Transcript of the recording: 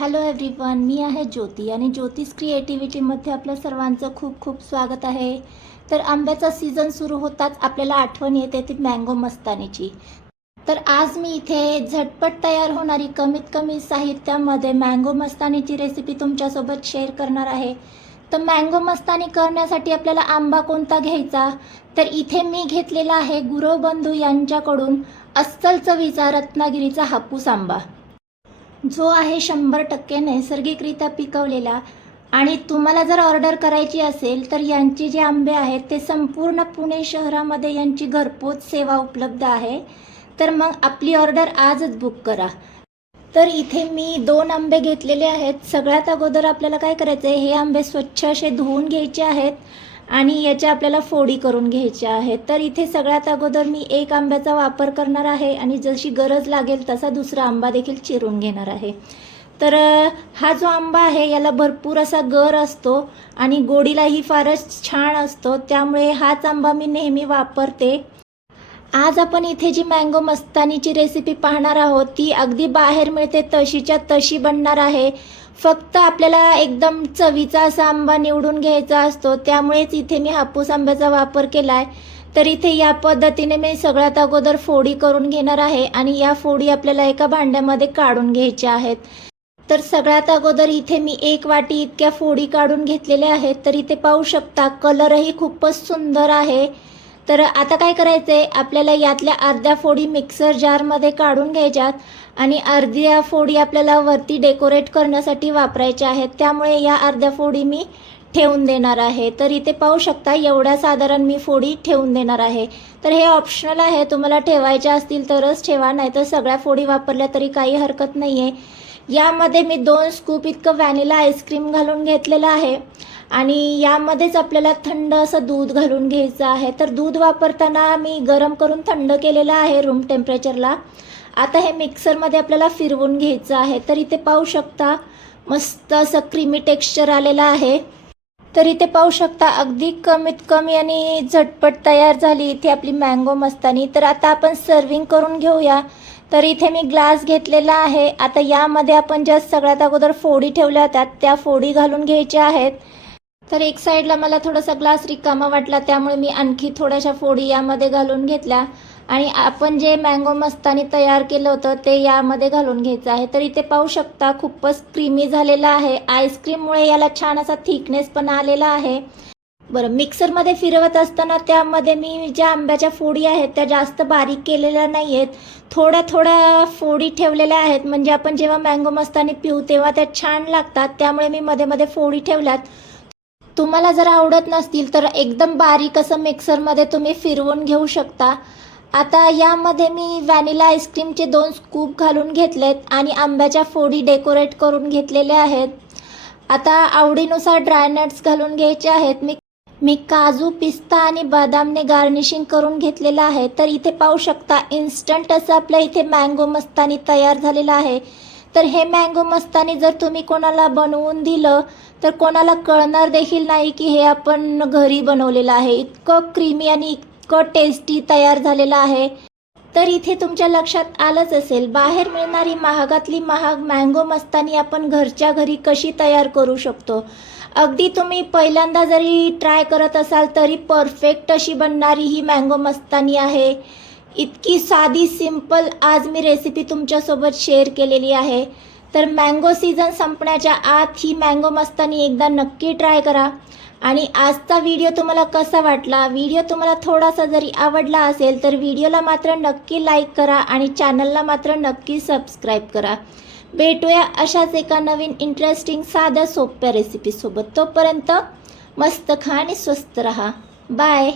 Hello everyone मी आहे ज्योती आणि ज्योतिष क्रिएटिव्हिटीमध्ये आपल्या सर्वांचं खूप खूप स्वागत आहे. तर आंब्याचा सीझन सुरू होताच आपल्याला आठवण येते ती मँगो मस्तानीची. तर आज मी इथे झटपट तयार होणारी कमीत कमी साहित्यामध्ये मँगो मस्तानीची रेसिपी तुमच्यासोबत शेअर करणार आहे. तर मँगो मस्तानी करण्यासाठी आपल्याला आंबा कोणता घ्यायचा? तर इथे मी घेतलेला आहे गुरुबंधू यांच्याकडून अस्सल चवीचा रत्नागिरीचा हापूस आंबा. जो आहे शंभर टक्के नैसर्गिकरित्या पिकवलेला. आणि तुम्हाला जर ऑर्डर करायची असेल तर यांचे जे आंबे आहेत ते संपूर्ण पुणे शहरामध्ये यांची घरपोच सेवा उपलब्ध आहे. तर मग आपली ऑर्डर आजच बुक करा. तर इथे मी दोन आंबे घेतलेले आहेत. सगळ्यात अगोदर आपल्याला काय करायचं आहे हे आंबे स्वच्छ असे धुवून घ्यायचे आहेत. आणि याच्या आपल्याला फोडी करून घ्यायच्या आहेत. तर इथे सगळ्यात अगोदर मी एक आंब्याचा वापर करणार आहे आणि जशी गरज लागेल तसा दुसरा आंबा देखील चिरून घेणार आहे. तर हा जो आंबा आहे याला भरपूर असा गर असतो आणि गोडीलाही फारच छान असतो. त्यामुळे हाच आंबा मी नेहमी वापरते. आज आपण इथे जी मँगो मस्तानीची रेसिपी पाहणार आहोत ती अगदी बाहेर मिळते तशीच्या तशी बनणार आहे. फक्त आपल्याला एकदम चवीचा असा आंबा निवडून घ्यायचा असतो त्यामुळेच इथे मी हापूस आंब्याचा वापर केला आहे तर इथे या पद्धतीने मी सगळ्यात अगोदर फोडी करून घेणार आहे आणि या फोडी आपल्याला एका भांड्यामध्ये काढून घ्यायच्या आहेत. तर सगळ्यात अगोदर इथे मी एक वाटी इतक्या फोडी काढून घेतलेल्या आहेत. तर इथे पाहू शकता कलरही खूपच सुंदर आहे. तर आता काय करायचं आहे आपल्याला यातल्या अर्ध्या फोडी मिक्सर जारमध्ये काढून घ्यायच्यात आणि अर्ध्या फोडी आपल्याला वरती डेकोरेट करण्यासाठी वापरायच्या आहेत. त्यामुळे या अर्ध्या फोडी मी ठेवून देणार आहे. तर इथे पाहू शकता एवढ्या साधारण मी फोडी ठेवून देणार आहे. तर हे ऑप्शनल आहे. तुम्हाला ठेवायच्या असतील तरच ठेवा नाहीतर सगळ्या फोडी वापरल्या तरी काही हरकत नाही आहे यामध्ये मी दोन स्कूप इतकं व्हॅनिला आईस्क्रीम घालून घेतलेलं आहे. आणि यामध्येच आपल्याला थंड असं दूध घालून घ्यायचं आहे. तर दूध वापरताना मी गरम करून थंड केलेलं आहे रूम टेम्परेचरला आता हे मिक्सरमध्ये आपल्याला फिरवून घ्यायचं आहे. तर इथे पाहू शकता मस्त असं क्रीमी टेक्स्चर आलेलं आहे. तर इथे पाहू शकता अगदी कमीत कमी आणि झटपट तयार झाली इथे आपली मँगो मस्तानी. तर आता आपण सर्विंग करून घेऊया. तर इथे मी ग्लास घेतलेला आहे. आता यामध्ये आपण ज्या सगळ्यात अगोदर फोडी ठेवल्या होत्या त्या फोडी घालून घ्यायच्या आहेत. तर एक साईडला मला थोडासा ग्लास रिकामा वाटला त्यामुळे मी आणखी थोड्याशा फोडी यामध्ये घालून घेतल्या. आणि आपण जे मँगो मस्तानी तयार केलं होतं ते यामध्ये घालून घ्यायचं आहे. तर इथे पाहू शकता खूपच क्रीमी झालेला आहे. आईस्क्रीममुळे याला छान असा थिकनेस पण आलेला आहे. बरं मिक्सरमध्ये फिरवत असताना त्यामध्ये मी ज्या आंब्याच्या फोडी आहेत त्या जास्त बारीक केलेल्या नाही आहेत थोड्या थोड्या फोडी ठेवलेल्या आहेत. म्हणजे आपण जेव्हा मँगो मस्तानी पिऊ तेव्हा त्या छान लागतात. त्यामुळे मी मध्ये मध्ये फोडी ठेवल्यात. तुम्हाला जर आवडत नसतील तर एकदम बारीक असं मिक्सरमध्ये तुम्ही फिरवून घेऊ शकता. आता यामध्ये मी व्हॅनिला आईस्क्रीमचे दोन स्कूप घालून घेतलेत आणि आंब्याच्या फोडी डेकोरेट करून घेतलेल्या आहेत. आता आवडीनुसार ड्रायनट्स घालून घ्यायचे आहेत. मी मी काजू पिस्ता आणि बदामने गार्निशिंग करून घेतलेलं आहे. तर इथे पाहू शकता इन्स्टंट असं आपल्या इथे मँगो मस्तानी तयार झालेलं आहे. तर हे मँगो मस्तानी जर तुम्ही कोणाला बनवून दिलं तर कोणाला कळणार देखील नाही की हे आपण घरी बनवलेलं आहे. इतकं क्रीमी आणि इतकं टेस्टी तयार झालेलं आहे. तर इथे तुमच्या लक्षात आलंच असेल बाहेर मिळणारी महागातली महाग मँगो मस्तानी आपण घरच्या घरी कशी तयार करू शकतो? अगदी तुम्ही पहिल्यांदा जरी ट्राय करत असाल तरी परफेक्ट अशी बनणारी ही मँगो मस्तानी आहे. इतकी साधी सिंपल आज मी रेसिपी तुमच्यासोबत शेअर केलेली आहे. तर मँगो सीझन संपण्याच्या आत ही मँगो मस्तानी एकदा नक्की ट्राय करा. आणि आजचा व्हिडिओ तुम्हाला कसा वाटला? व्हिडिओ तुम्हाला थोडासा जरी आवडला असेल तर व्हिडिओला मात्र नक्की लाईक करा आणि चॅनलला मात्र नक्की सबस्क्राईब करा. भेटूया अशाच एका नवीन इंटरेस्टिंग साध्या सोप्या रेसिपीसोबत तोपर्यंत मस्त खा आणि स्वस्त रहा. बाय